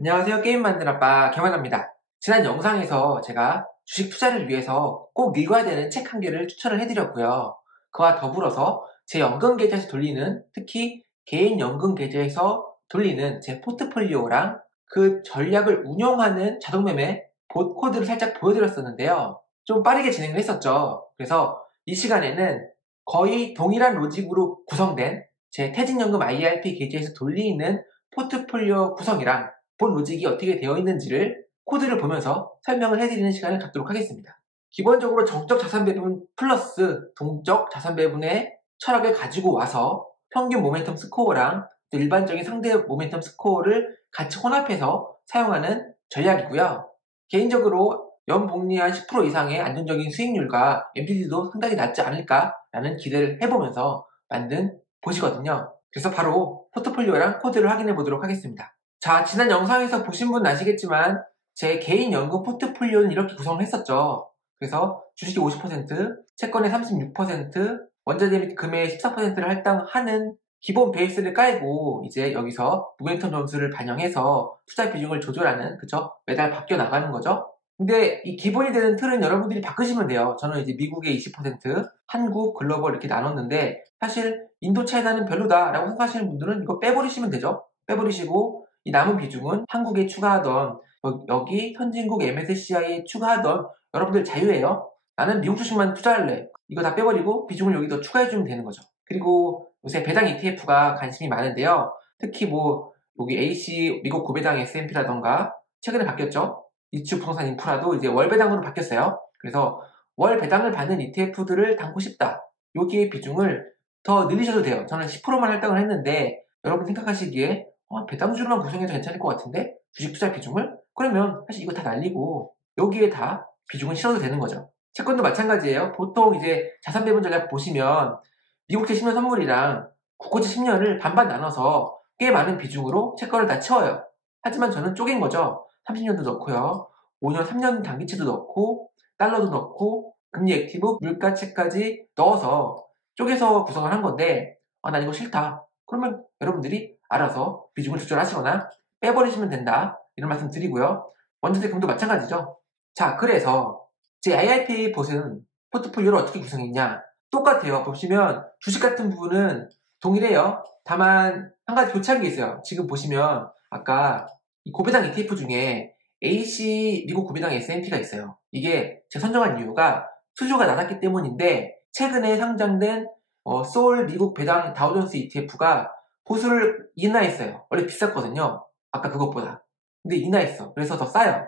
안녕하세요. 게임 만드는 아빠 개만합니다. 지난 영상에서 제가 주식 투자를 위해서 꼭 읽어야 되는 책 한 개를 추천을 해드렸고요. 그와 더불어서 제 연금 계좌에서 돌리는, 특히 개인 연금 계좌에서 돌리는 제 포트폴리오랑 그 전략을 운용하는 자동매매 봇 코드를 살짝 보여드렸었는데요. 좀 빠르게 진행을 했었죠. 그래서 이 시간에는 거의 동일한 로직으로 구성된 제 퇴직연금 IRP 계좌에서 돌리는 포트폴리오 구성이랑 본 로직이 어떻게 되어 있는지를 코드를 보면서 설명을 해드리는 시간을 갖도록 하겠습니다. 기본적으로 정적 자산 배분 플러스 동적 자산 배분의 철학을 가지고 와서 평균 모멘텀 스코어랑 또 일반적인 상대 모멘텀 스코어를 같이 혼합해서 사용하는 전략이고요. 개인적으로 연복리 한 10% 이상의 안정적인 수익률과 MPD도 상당히 낮지 않을까라는 기대를 해보면서 만든 봇이거든요. 그래서 바로 포트폴리오랑 코드를 확인해 보도록 하겠습니다. 자, 지난 영상에서 보신 분은 아시겠지만 제 개인 연금 포트폴리오는 이렇게 구성을 했었죠. 그래서 주식이 50%, 채권의 36%, 원자재 및 금의 14%를 할당하는 기본 베이스를 깔고 이제 여기서 모멘텀 점수를 반영해서 투자 비중을 조절하는, 그쵸? 매달 바뀌어 나가는 거죠. 근데 이 기본이 되는 틀은 여러분들이 바꾸시면 돼요. 저는 이제 미국의 20%, 한국, 글로벌 이렇게 나눴는데 사실 인도 차이나는 별로다라고 생각하시는 분들은 이거 빼버리시면 되죠. 빼버리시고 이 남은 비중은 한국에 추가하던 여기 선진국 MSCI에 추가하던 여러분들 자유예요. 나는 미국 주식만 투자할래. 이거 다 빼버리고 비중을 여기 더 추가해주면 되는 거죠. 그리고 요새 배당 ETF가 관심이 많은데요. 특히 뭐 여기 AC 미국 고배당 S&P라던가 최근에 바뀌었죠. 이츠 부동산 인프라도 이제 월 배당으로 바뀌었어요. 그래서 월 배당을 받는 ETF들을 담고 싶다. 여기에 비중을 더 늘리셔도 돼요. 저는 10%만 할당을 했는데 여러분 생각하시기에 배당주로만 구성해도 괜찮을 것 같은데 주식 투자 비중을? 그러면 사실 이거 다 날리고 여기에 다 비중을 실어도 되는 거죠. 채권도 마찬가지예요. 보통 이제 자산 배분 전략 보시면 미국채 10년 선물이랑 국고채 10년을 반반 나눠서 꽤 많은 비중으로 채권을 다 채워요. 하지만 저는 쪼갠 거죠. 30년도 넣고요. 5년, 3년 단기채도 넣고 달러도 넣고 금리 액티브, 물가채까지 넣어서 쪼개서 구성을 한 건데 난 이거 싫다. 그러면 여러분들이 알아서 비중을 조절하시거나 빼버리시면 된다. 이런 말씀 드리고요. 원자재금도 마찬가지죠. 자, 그래서 제 IRP 봇은 포트폴리오를 어떻게 구성했냐? 똑같아요. 보시면 주식 같은 부분은 동일해요. 다만 한 가지 교차한 게 있어요. 지금 보시면 아까 이 고배당 ETF 중에 AC 미국 고배당 S&P가 있어요. 이게 제가 선정한 이유가 수주가 낮았기 때문인데 최근에 상장된 소울 미국 배당 다우존스 ETF가 보수를 인하했어요. 원래 비쌌거든요. 아까 그것보다. 근데 인하했어. 그래서 더 싸요.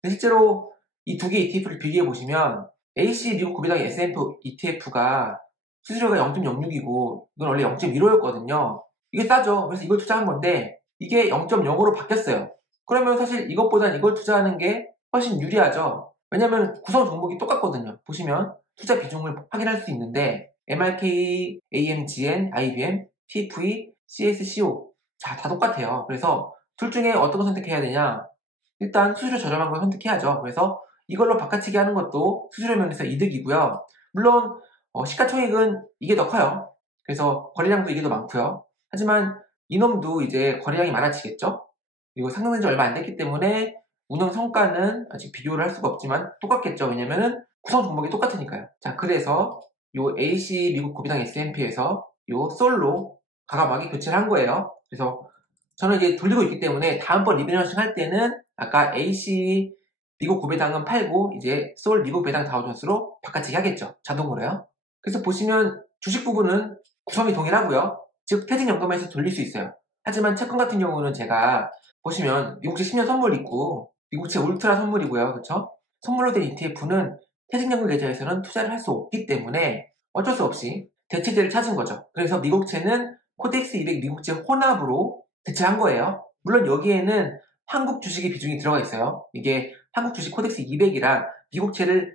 근데 실제로 이 두 개 ETF를 비교해 보시면 AC 미국 고배당 S&P ETF가 수수료가 0.06이고 이건 원래 0.15였거든요. 이게 싸죠. 그래서 이걸 투자한 건데 이게 0.05로 바뀌었어요. 그러면 사실 이것보단 이걸 투자하는 게 훨씬 유리하죠. 왜냐면 구성 종목이 똑같거든요. 보시면 투자 비중을 확인할 수 있는데 MRK, AMGN, IBM, TFE, CSCO 다 똑같아요. 그래서 둘 중에 어떤 거 선택해야 되냐? 일단 수수료 저렴한 걸 선택해야죠. 그래서 이걸로 바꿔치기 하는 것도 수수료 면에서 이득이고요. 물론 시가총액은 이게 더 커요. 그래서 거래량도 이게 더 많고요. 하지만 이놈도 이제 거래량이 많아지겠죠. 그리고 상장된 지 얼마 안 됐기 때문에 운영 성과는 아직 비교를 할 수가 없지만 똑같겠죠. 왜냐면은 구성 종목이 똑같으니까요. 자, 그래서 요 AC 미국 고비당 S&P에서 요 솔로 과감하게 교체를 한 거예요. 그래서 저는 이제 돌리고 있기 때문에 다음번 리밸런싱 할 때는 아까 AC 미국 고배당은 팔고 이제 소울 미국 배당 다우존스로 바꿔치기 하겠죠. 자동으로요. 그래서 보시면 주식 부분은 구성이 동일하고요. 즉 퇴직연금에서 돌릴 수 있어요. 하지만 채권 같은 경우는 제가 보시면 미국채 10년 선물 있고 미국채 울트라 선물이고요. 그렇죠? 선물로 된 ETF는 퇴직연금 계좌에서는 투자를 할 수 없기 때문에 어쩔 수 없이 대체제를 찾은 거죠. 그래서 미국채는 코덱스 200 미국채 혼합으로 대체한 거예요. 물론 여기에는 한국 주식의 비중이 들어가 있어요. 이게 한국 주식 코덱스 200이랑 미국채를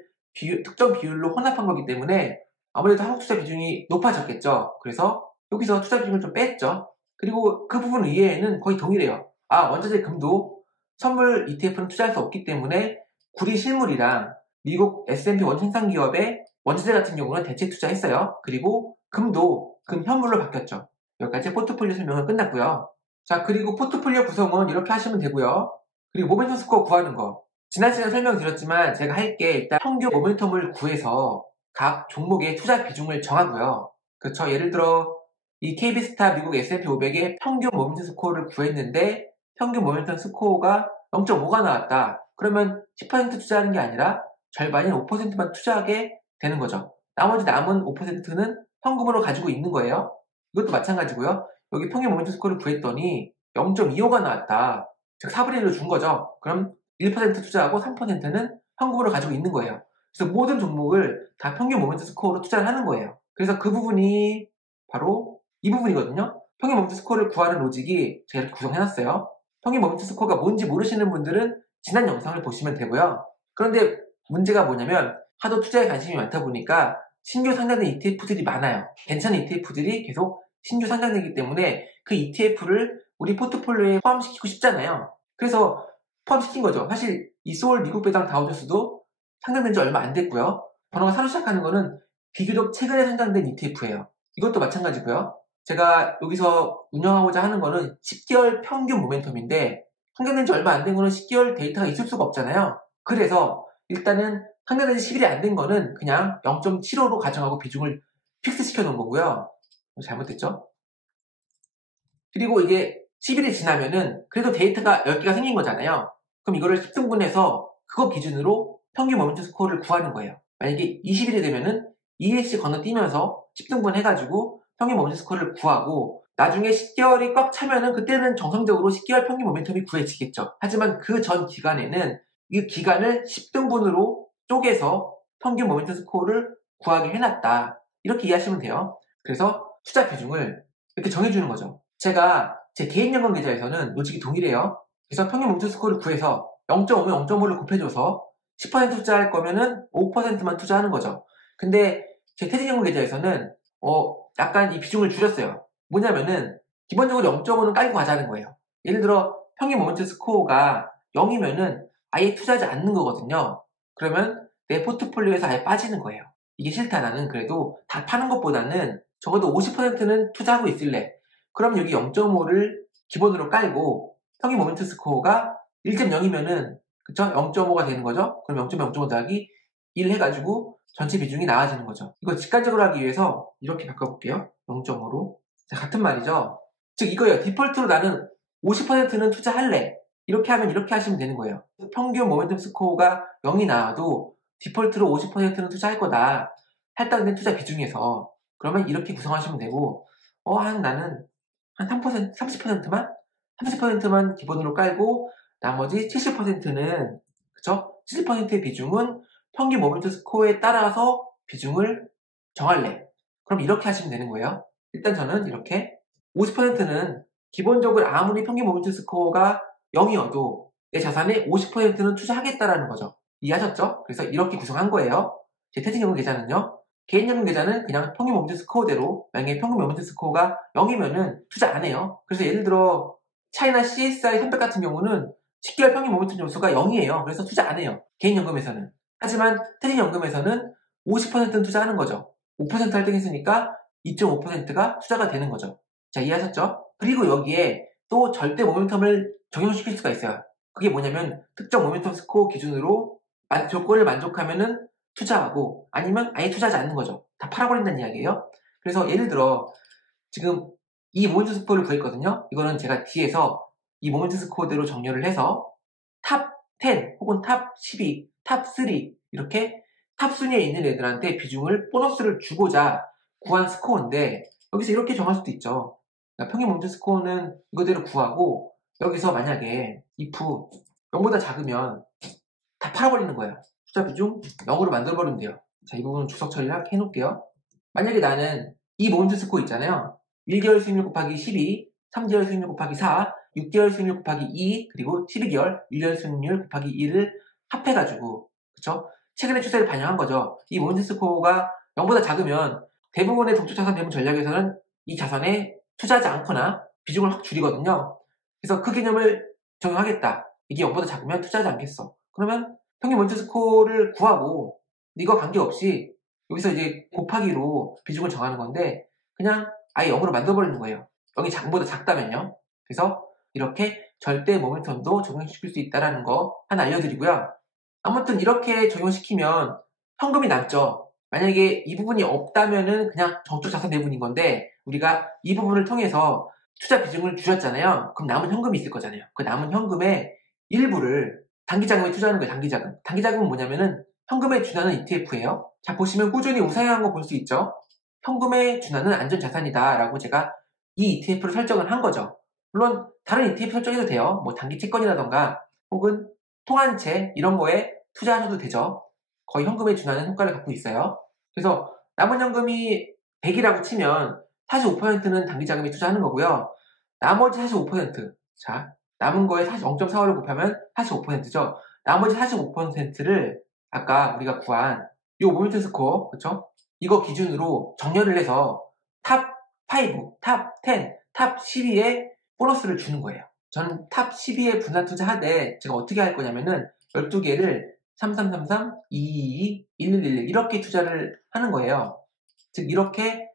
특정 비율로 혼합한 거기 때문에 아무래도 한국 투자 비중이 높아졌겠죠. 그래서 여기서 투자 비중을 좀 뺐죠. 그리고 그 부분 이외에는 거의 동일해요. 원자재 금도 선물 ETF는 투자할 수 없기 때문에 구리 실물이랑 미국 S&P 원생산 기업의 원자재 같은 경우는 대체 투자했어요. 그리고 금도 금 현물로 바뀌었죠. 여기까지 포트폴리오 설명은 끝났고요. 자, 그리고 포트폴리오 구성은 이렇게 하시면 되고요. 그리고 모멘텀 스코어 구하는 거. 지난 시간에 설명드렸지만 제가 할 게 일단 평균 모멘텀을 구해서 각 종목의 투자 비중을 정하고요. 그렇죠. 예를 들어 이 KB스타 미국 S&P 500의 평균 모멘텀 스코어를 구했는데 평균 모멘텀 스코어가 0.5가 나왔다. 그러면 10% 투자하는 게 아니라 절반인 5%만 투자하게 되는 거죠. 나머지 남은 5%는 현금으로 가지고 있는 거예요. 이것도 마찬가지고요. 여기 평균 모멘텀 스코어를 구했더니 0.25가 나왔다. 즉 4분의 1로 준 거죠. 그럼 1% 투자하고 3%는 현금으로 가지고 있는 거예요. 그래서 모든 종목을 다 평균 모멘텀 스코어로 투자를 하는 거예요. 그래서 그 부분이 바로 이 부분이거든요. 평균 모멘텀 스코어를 구하는 로직이 제가 이렇게 구성해놨어요. 평균 모멘텀 스코어가 뭔지 모르시는 분들은 지난 영상을 보시면 되고요. 그런데 문제가 뭐냐면 하도 투자에 관심이 많다 보니까 신규 상장된 ETF들이 많아요. 괜찮은 ETF들이 계속 신규 상장되기 때문에 그 ETF를 우리 포트폴리오에 포함시키고 싶잖아요. 그래서 포함시킨 거죠. 사실 이 소울 미국 배당 다우존스도 상장된 지 얼마 안 됐고요. 번호가 4로 시작하는 거는 비교적 최근에 상장된 ETF예요. 이것도 마찬가지고요. 제가 여기서 운영하고자 하는 거는 10개월 평균 모멘텀인데 상장된 지 얼마 안 된 거는 10개월 데이터가 있을 수가 없잖아요. 그래서 일단은 상장된 지 10일이 안 된 거는 그냥 0.75로 가정하고 비중을 픽스 시켜 놓은 거고요. 잘못됐죠? 그리고 이게 10일이 지나면은 그래도 데이터가 10개가 생긴 거잖아요. 그럼 이거를 10등분해서 그거 기준으로 평균 모멘텀 스코어를 구하는 거예요. 만약에 20일이 되면은 ESC 건너뛰면서 10등분 해가지고 평균 모멘텀 스코어를 구하고 나중에 10개월이 꽉 차면은 그때는 정상적으로 10개월 평균 모멘텀이 구해지겠죠. 하지만 그 전 기간에는 이 기간을 10등분으로 쪼개서 평균 모멘텀 스코어를 구하게 해놨다. 이렇게 이해하시면 돼요. 그래서 투자 비중을 이렇게 정해주는 거죠. 제가 제 개인 연금 계좌에서는 솔직히 동일해요. 그래서 평균 모멘텀 스코어를 구해서 0.5면 0.5를 곱해줘서 10% 투자할 거면은 5%만 투자하는 거죠. 근데 제 퇴직연금 계좌에서는 약간 이 비중을 줄였어요. 뭐냐면은 기본적으로 0.5는 깔고 가자는 거예요. 예를 들어 평균 모멘텀 스코어가 0이면은 아예 투자하지 않는 거거든요. 그러면 내 포트폴리오에서 아예 빠지는 거예요. 이게 싫다. 나는 그래도 다 파는 것보다는 적어도 50%는 투자하고 있을래. 그럼 여기 0.5를 기본으로 깔고 평균 모멘텀 스코어가 1.0이면은 그쵸? 0.5가 되는 거죠? 그럼 0.5, 0.5 더하기 1 해가지고 전체 비중이 나아지는 거죠. 이걸 직관적으로 하기 위해서 이렇게 바꿔볼게요. 0.5로. 자, 같은 말이죠. 즉 이거예요. 디폴트로 나는 50%는 투자할래. 이렇게 하면 이렇게 하시면 되는 거예요. 평균 모멘텀 스코어가 0이 나와도 디폴트로 50%는 투자할 거다. 할당된 투자 비중에서. 그러면 이렇게 구성하시면 되고 나는 한 3%, 30%만? 30%만 기본으로 깔고 나머지 70%는 그쵸? 70%의 비중은 평균 모멘텀 스코어에 따라서 비중을 정할래. 그럼 이렇게 하시면 되는 거예요. 일단 저는 이렇게 50%는 기본적으로 아무리 평균 모멘텀 스코어가 0이어도 내 자산의 50%는 투자하겠다라는 거죠. 이해하셨죠? 그래서 이렇게 구성한 거예요. 제 퇴직연금 계좌는요. 개인연금 계좌는 그냥 평균 모멘텀 스코어대로 만약에 평균 모멘텀 스코어가 0이면은 투자 안 해요. 그래서 예를 들어 차이나 CSI 300 같은 경우는 10개월 평균 모멘텀 점수가 0이에요. 그래서 투자 안 해요. 개인연금에서는. 하지만 퇴직연금에서는 50%는 투자하는 거죠. 5% 할당했으니까 2.5%가 투자가 되는 거죠. 자, 이해하셨죠? 그리고 여기에 또 절대 모멘텀을 적용시킬 수가 있어요. 그게 뭐냐면 특정 모멘텀 스코어 기준으로 조건을 만족하면은 투자하고 아니면 아예 투자하지 않는 거죠. 다 팔아버린다는 이야기예요. 그래서 예를 들어 지금 이 모멘텀 스코어를 구했거든요. 이거는 제가 뒤에서 이 모멘텀 스코어대로 정렬을 해서 탑 10 혹은 탑 12, 탑 3 이렇게 탑 순위에 있는 애들한테 비중을 보너스를 주고자 구한 스코어인데 여기서 이렇게 정할 수도 있죠. 그러니까 평균 모멘텀 스코어는 이거대로 구하고 여기서 만약에 if 0보다 작으면 다 팔아버리는 거야. 투자 비중 0으로 만들어버리면 돼요. 자, 이 부분은 주석 처리를 해놓을게요. 만약에 나는 이 모멘텀 스코어 있잖아요. 1개월 수익률 곱하기 12, 3개월 수익률 곱하기 4, 6개월 수익률 곱하기 2, 그리고 12개월 1년 수익률 곱하기 2를 합해가지고 그쵸? 최근의 추세를 반영한 거죠. 이 모멘텀 스코어가 0보다 작으면 대부분의 독촉 자산 배분 전략에서는 이 자산에 투자하지 않거나 비중을 확 줄이거든요. 그래서 그 개념을 적용하겠다. 이게 0보다 작으면 투자하지 않겠어. 그러면 평균 모멘텀 스코어를 구하고 이거 관계없이 여기서 이제 곱하기로 비중을 정하는 건데 그냥 아예 0으로 만들어버리는 거예요. 0이 0보다 작다면요. 그래서 이렇게 절대 모멘텀도 적용시킬 수 있다는 거 하나 알려드리고요. 아무튼 이렇게 적용시키면 현금이 남죠. 만약에 이 부분이 없다면은 그냥 저축 자산 배분인 건데, 우리가 이 부분을 통해서 투자 비중을 줄였잖아요. 그럼 남은 현금이 있을 거잖아요. 그 남은 현금의 일부를 단기자금에 투자하는 거예요. 단기자금. 단기자금은 뭐냐면은 현금에 준하는 ETF예요. 자, 보시면 꾸준히 우상향한 거 볼 수 있죠. 현금에 준하는 안전자산이다 라고 제가 이 ETF를 설정을 한 거죠. 물론 다른 ETF 설정해도 돼요. 뭐 단기 채권이라던가 혹은 통한채 이런 거에 투자하셔도 되죠. 거의 현금에 준하는 효과를 갖고 있어요. 그래서 남은 현금이 100이라고 치면 45%는 단기자금에 투자하는 거고요. 나머지 45%, 자, 남은 거에 0.45를 곱하면 45%죠. 나머지 45%를 아까 우리가 구한 요 모멘텀 스코어, 그쵸? 이거 기준으로 정렬을 해서 탑 5, 탑 10, 탑 12에 보너스를 주는 거예요. 저는 탑 12에 분할 투자하되 제가 어떻게 할 거냐면은 12개를 3333, 222, 1111 이렇게 투자를 하는 거예요. 즉 이렇게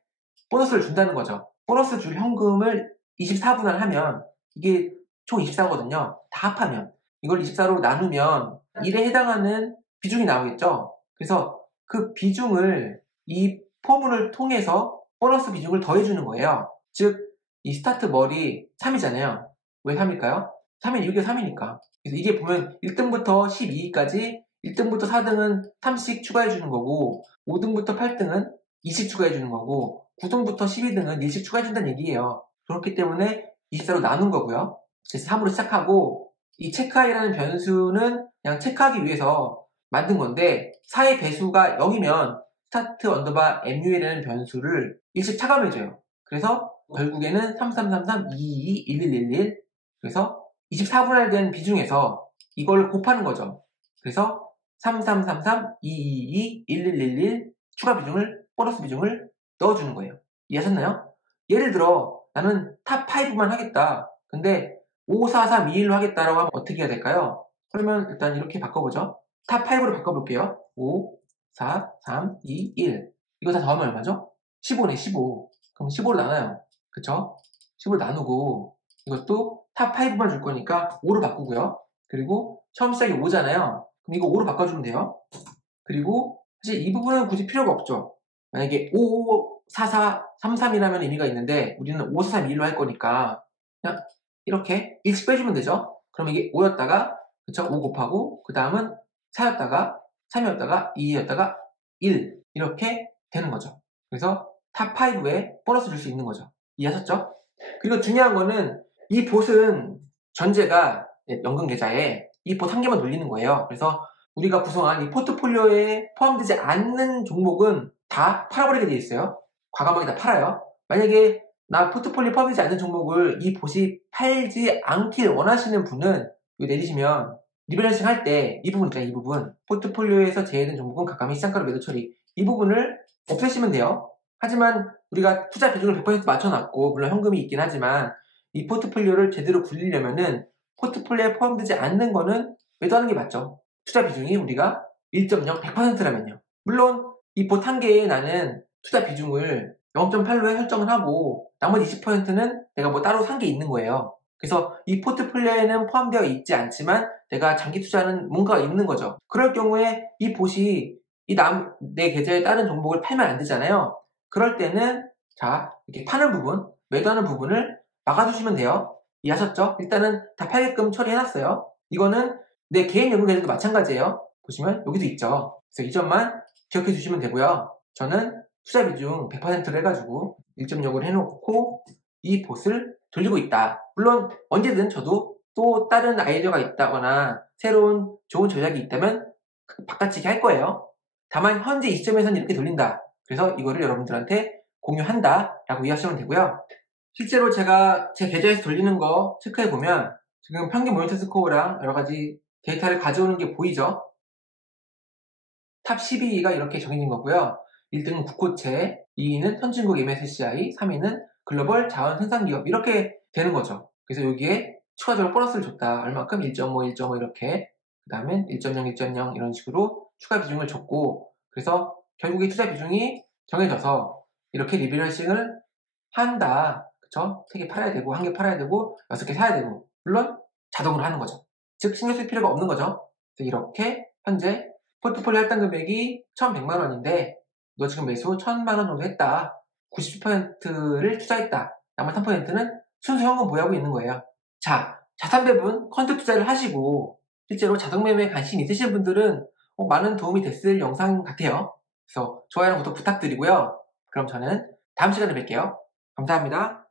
보너스를 준다는 거죠. 보너스 줄 현금을 24분할 하면 이게 총 24거든요. 다 합하면 이걸 24로 나누면 1에 해당하는 비중이 나오겠죠. 그래서 그 비중을 이 포문을 통해서 보너스 비중을 더해주는 거예요. 즉 이 스타트 머리 3이잖아요. 왜 3일까요? 3인 이유가 3이니까. 그래서 이게 보면 1등부터 12위까지 1등부터 4등은 3씩 추가해주는 거고 5등부터 8등은 2씩 추가해주는 거고 9등부터 12등은 1씩 추가해준다는 얘기예요. 그렇기 때문에 24로 나눈 거고요. 그래서 3으로 시작하고 이 체크i라는 변수는 그냥 체크하기 위해서 만든 건데 4의 배수가 0이면 스타트 언더바 MUL이라는 변수를 1씩 차감해줘요. 그래서 결국에는 3333, 222, 1111 그래서 24분할 된 비중에서 이걸 곱하는 거죠. 그래서 3333, 222, 1111 추가 비중을 보너스 비중을 넣어주는 거예요. 이해하셨나요? 예를 들어 나는 탑 5만 하겠다. 근데 5, 4, 3, 2, 1로 하겠다라고 하면 어떻게 해야 될까요? 그러면 일단 이렇게 바꿔보죠. 탑 5로 바꿔볼게요. 5, 4, 3, 2, 1 이거 다 더하면 얼마죠? 15네 15. 그럼 15로 나눠요. 그쵸? 15로 나누고 이것도 탑 5만 줄 거니까 5로 바꾸고요. 그리고 처음 시작이 5잖아요. 그럼 이거 5로 바꿔주면 돼요. 그리고 사실 이 부분은 굳이 필요가 없죠. 만약에 5, 4, 4, 3, 3이라면 의미가 있는데 우리는 5, 4, 3, 2, 1로 할 거니까 그냥 이렇게 1씩 빼주면 되죠. 그럼 이게 5였다가 그쵸? 5 곱하고 그 다음은 4였다가 3이었다가 2였다가 1 이렇게 되는 거죠. 그래서 탑 5에 보너스 줄 수 있는 거죠. 이해하셨죠? 그리고 중요한 거는 이 봇은 전제가 연금 계좌에 이 봇 한 개만 돌리는 거예요. 그래서 우리가 구성한 이 포트폴리오에 포함되지 않는 종목은 다 팔아버리게 돼 있어요. 과감하게 다 팔아요. 만약에 나 포트폴리오에 포함되지 않는 종목을 이 봇이 팔지 않길 원하시는 분은 이거 내리시면 리밸런싱 할 때 이 부분 있잖아요. 이 부분 포트폴리오에서 제외된 종목은 가감히 시장가로 매도 처리 이 부분을 없애시면 돼요. 하지만 우리가 투자 비중을 100% 맞춰놨고 물론 현금이 있긴 하지만 이 포트폴리오를 제대로 굴리려면은 포트폴리오에 포함되지 않는 거는 매도하는 게 맞죠. 투자 비중이 우리가 1.0, 100%라면요. 물론 이 봇 한 개에 나는 투자 비중을 0.8로 설정을 하고 나머지 20%는 내가 뭐 따로 산 게 있는 거예요. 그래서 이 포트폴리오에는 포함되어 있지 않지만 내가 장기 투자는 뭔가가 있는 거죠. 그럴 경우에 이 봇이 내 계좌에 다른 종목을 팔면 안 되잖아요. 그럴 때는 자 이렇게 파는 부분, 매도하는 부분을 막아주시면 돼요. 이해하셨죠? 일단은 다 팔게끔 처리해놨어요. 이거는 내 개인 연금 계좌도 마찬가지예요. 보시면 여기도 있죠. 그래서 이 점만 기억해 주시면 되고요. 저는 투자 비중 100%로 해가지고 1.0을 해놓고 이 봇을 돌리고 있다. 물론 언제든 저도 또 다른 아이디어가 있다거나 새로운 좋은 전략이 있다면 바꿔치기 할 거예요. 다만 현재 이 시점에서는 이렇게 돌린다. 그래서 이거를 여러분들한테 공유한다 라고 이해하시면 되고요. 실제로 제가 제 계좌에서 돌리는 거 체크해보면 지금 평균 모니터 스코어랑 여러가지 데이터를 가져오는 게 보이죠? 탑 12위가 이렇게 정해진 거고요. 1등은 국호채, 2위는 선진국 MSCI, 3위는 글로벌 자원 생산기업 이렇게 되는 거죠. 그래서 여기에 추가적으로 보너스를 줬다. 얼마큼? 1.5, 1.5 이렇게 그 다음엔 1.0, 1.0 이런 식으로 추가 비중을 줬고 그래서 결국에 투자 비중이 정해져서 이렇게 리밸런싱을 한다. 그쵸? 3개 팔아야 되고, 1개 팔아야 되고, 6개 사야 되고, 물론 자동으로 하는 거죠. 즉, 신경 쓸 필요가 없는 거죠. 그래서 이렇게 현재 포트폴리오 할당 금액이 1,100만 원인데, 너 지금 매수 1,000만 원 정도 했다. 90%를 투자했다. 나머지 3%는 순수 현금 보유하고 있는 거예요. 자, 자산 배분 컨셉 투자를 하시고 실제로 자동매매에 관심 있으신 분들은 많은 도움이 됐을 영상 같아요. 그래서 좋아요랑 구독 부탁드리고요. 그럼 저는 다음 시간에 뵐게요. 감사합니다.